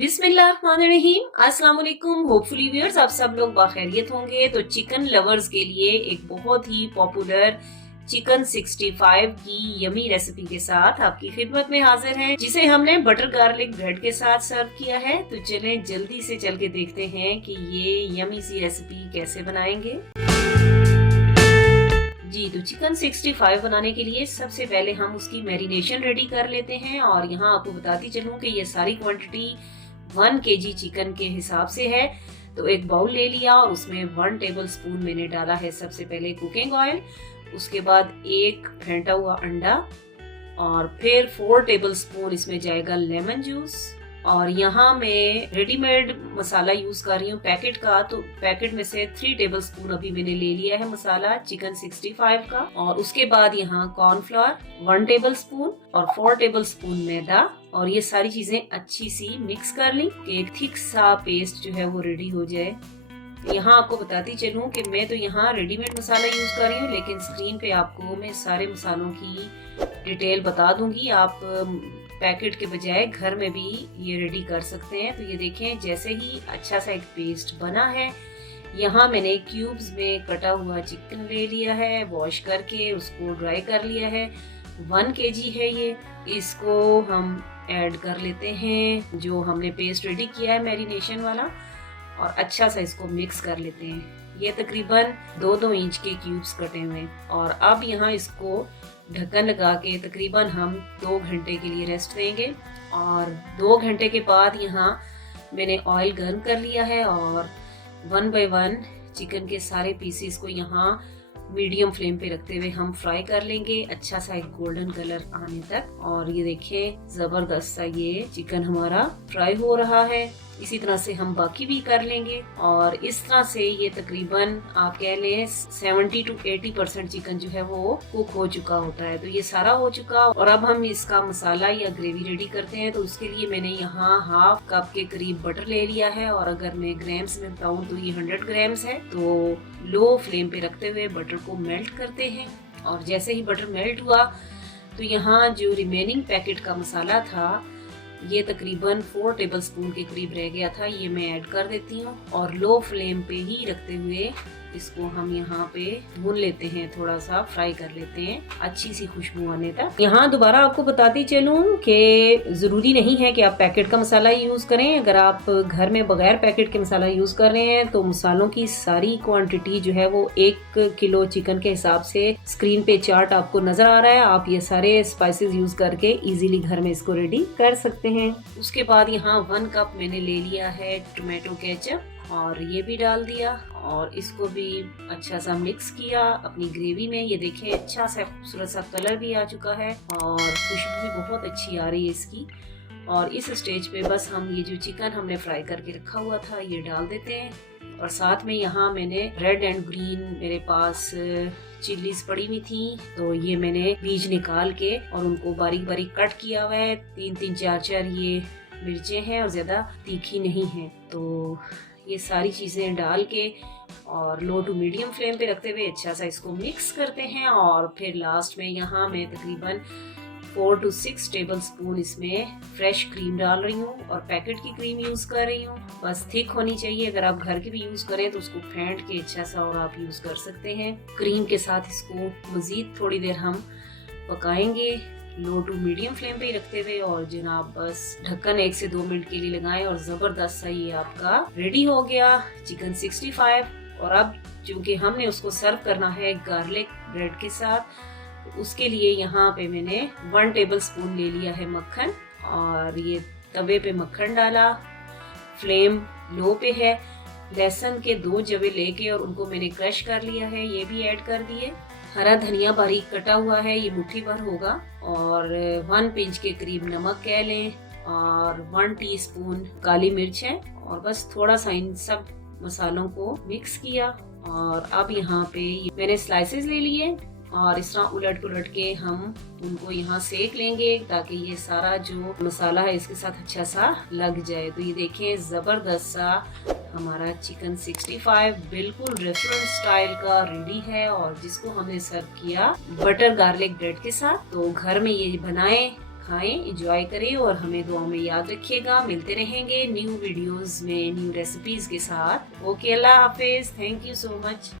बिस्मिल्लाहिर्रहमानिर्रहीम, अस्सलाम वालेकुम। होपफुली व्यूअर्स आप सब लोग बाखैरियत होंगे। तो चिकन लवर्स के लिए एक बहुत ही पॉपुलर चिकन 65 की यमी रेसिपी के साथ आपकी खिदमत में हाजिर है, जिसे हमने बटर गार्लिक ब्रेड के साथ सर्व किया है। तो चलें जल्दी से चल के देखते हैं कि ये यमी सी रेसिपी कैसे बनाएंगे। जी, तो चिकन 65 बनाने के लिए सबसे पहले हम उसकी मैरिनेशन रेडी कर लेते हैं। और यहाँ आपको बताती चलूं कि ये सारी क्वांटिटी 1 kg चिकन के हिसाब से है। तो एक बाउल ले लिया और उसमें 1 टेबल स्पून मैंने डाला है सबसे पहले कुकिंग ऑयल, उसके बाद एक फेंटा हुआ अंडा और फिर 4 टेबल स्पून इसमें जाएगा लेमन जूस। और यहाँ मैं रेडीमेड मसाला यूज कर रही हूँ पैकेट का। तो पैकेट में से 3 टेबल स्पून अभी मैंने ले लिया है मसाला चिकन 65 का। और उसके बाद यहाँ कॉर्नफ्लोर 1 टेबल स्पून और 4 टेबल स्पून मैदा, और ये सारी चीजें अच्छी सी मिक्स कर ली कि एक थिक सा पेस्ट जो है वो रेडी हो जाए। यहाँ आपको बताती चलूं कि मैं तो यहाँ रेडीमेड मसाला यूज कर रही हूँ, लेकिन स्क्रीन पे आपको मैं सारे मसालों की डिटेल बता दूंगी। आप पैकेट के बजाय घर में भी ये रेडी कर सकते हैं। तो ये देखें, जैसे ही अच्छा सा एक पेस्ट बना है, यहाँ मैंने क्यूब्स में कटा हुआ चिकन ले लिया है, वॉश करके उसको ड्राई कर लिया है। 1 kg है ये। इसको हम ऐड कर लेते हैं जो हमने पेस्ट रेडी किया है मैरिनेशन वाला, और अच्छा सा इसको मिक्स कर लेते हैं। ये तकरीबन 2-2 इंच के क्यूब्स कटे हुए। और अब यहाँ इसको ढक्कन लगा के तकरीबन हम 2 घंटे के लिए रेस्ट देंगे। और 2 घंटे के बाद यहाँ मैंने ऑयल गर्म कर लिया है और 1 by 1 चिकन के सारे पीसीस को यहाँ मीडियम फ्लेम पे रखते हुए हम फ्राई कर लेंगे अच्छा सा एक गोल्डन कलर आने तक। और ये देखिए जबरदस्त सा ये चिकन हमारा फ्राई हो रहा है। इसी तरह से हम बाकी भी कर लेंगे। और इस तरह से ये तकरीबन आप कह लें 70 to 80% चिकन जो है वो कुक हो चुका होता है। तो ये सारा हो चुका। और अब हम इसका मसाला या ग्रेवी रेडी करते हैं। तो उसके लिए मैंने यहाँ 1/2 कप के करीब बटर ले लिया है, और अगर मैं ग्राम्स में बताऊँ तो ये 100 ग्राम्स है। तो लो फ्लेम पे रखते हुए बटर को मेल्ट करते हैं। और जैसे ही बटर मेल्ट हुआ तो यहाँ जो रिमेनिंग पैकेट का मसाला था, ये तकरीबन 4 टेबल स्पून के करीब रह गया था, ये मैं ऐड कर देती हूँ। और लो फ्लेम पे ही रखते हुए इसको हम यहाँ पे भून लेते हैं, थोड़ा सा फ्राई कर लेते हैं अच्छी सी खुशबू आने तक। यहाँ दोबारा आपको बताती चलूं कि जरूरी नहीं है कि आप पैकेट का मसाला यूज करें। अगर आप घर में बगैर पैकेट के मसाला यूज कर रहे हैं तो मसालों की सारी क्वांटिटी जो है वो 1 किलो चिकन के हिसाब से स्क्रीन पे चार्ट आपको नजर आ रहा है। आप ये सारे स्पाइसेस यूज करके इजीली घर में इसको रेडी कर सकते हैं। उसके बाद यहाँ 1 कप मैंने ले लिया है टोमेटो केचप, और ये भी डाल दिया और इसको भी अच्छा सा मिक्स किया अपनी ग्रेवी में। ये देखें अच्छा सा खूबसूरत सा कलर भी आ चुका है और खुशबू भी बहुत अच्छी आ रही है इसकी। और इस स्टेज पे बस हम ये जो चिकन हमने फ्राई करके रखा हुआ था ये डाल देते हैं। और साथ में यहाँ मैंने रेड एंड ग्रीन मेरे पास चिल्लीज पड़ी हुई थी, तो ये मैंने बीज निकाल के और उनको बारीक बारीक कट किया हुआ है। 3-3 4-4 ये मिर्चें हैं और ज्यादा तीखी नहीं है। तो ये सारी चीजें डाल के और लो टू मीडियम फ्लेम पे रखते हुए अच्छा सा इसको मिक्स करते हैं। और फिर लास्ट में यहाँ मैं तकरीबन 4 to 6 टेबल स्पून इसमें फ्रेश क्रीम डाल रही हूँ, और पैकेट की क्रीम यूज कर रही हूँ। बस थिक होनी चाहिए। अगर आप घर की भी यूज करें तो उसको फेंट के अच्छा सा और आप यूज कर सकते हैं। क्रीम के साथ इसको मजीद थोड़ी देर हम पकाएंगे लो टू मीडियम फ्लेम पे ही रखते हुए। और जनाब बस ढक्कन 1 से 2 मिनट के लिए लगाएं और जबरदस्त सा ये आपका रेडी हो गया चिकन 65। और अब चूंकि हमने उसको सर्व करना है गार्लिक ब्रेड के साथ, तो उसके लिए यहाँ पे मैंने 1 टेबल स्पून ले लिया है मक्खन, और ये तवे पे मक्खन डाला, फ्लेम लो पे है। लहसुन के 2 जवे लेके और उनको मैंने क्रश कर लिया है, ये भी ऐड कर दिए। हरा धनिया बारीक कटा हुआ है, ये मुट्ठी भर होगा। और 1 पिंच के करीब नमक कह लें, और 1 टीस्पून काली मिर्च है। और बस थोड़ा सा इन सब मसालों को मिक्स किया। और अब यहाँ पे मैंने स्लाइसेस ले लिए और इस तरह उलट पुलट के हम उनको यहाँ सेक लेंगे ताकि ये सारा जो मसाला है इसके साथ अच्छा सा लग जाए। तो ये देखें जबरदस्त सा हमारा चिकन 65 बिल्कुल रेस्टोरेंट स्टाइल का रेडी है, और जिसको हमने सर्व किया बटर गार्लिक ब्रेड के साथ। तो घर में ये बनाएं खाएं, एंजॉय करें और हमें दुआ में याद रखिएगा। मिलते रहेंगे न्यू वीडियोस में न्यू रेसिपीज के साथ। Okay, Allah Hafiz. Thank you so much.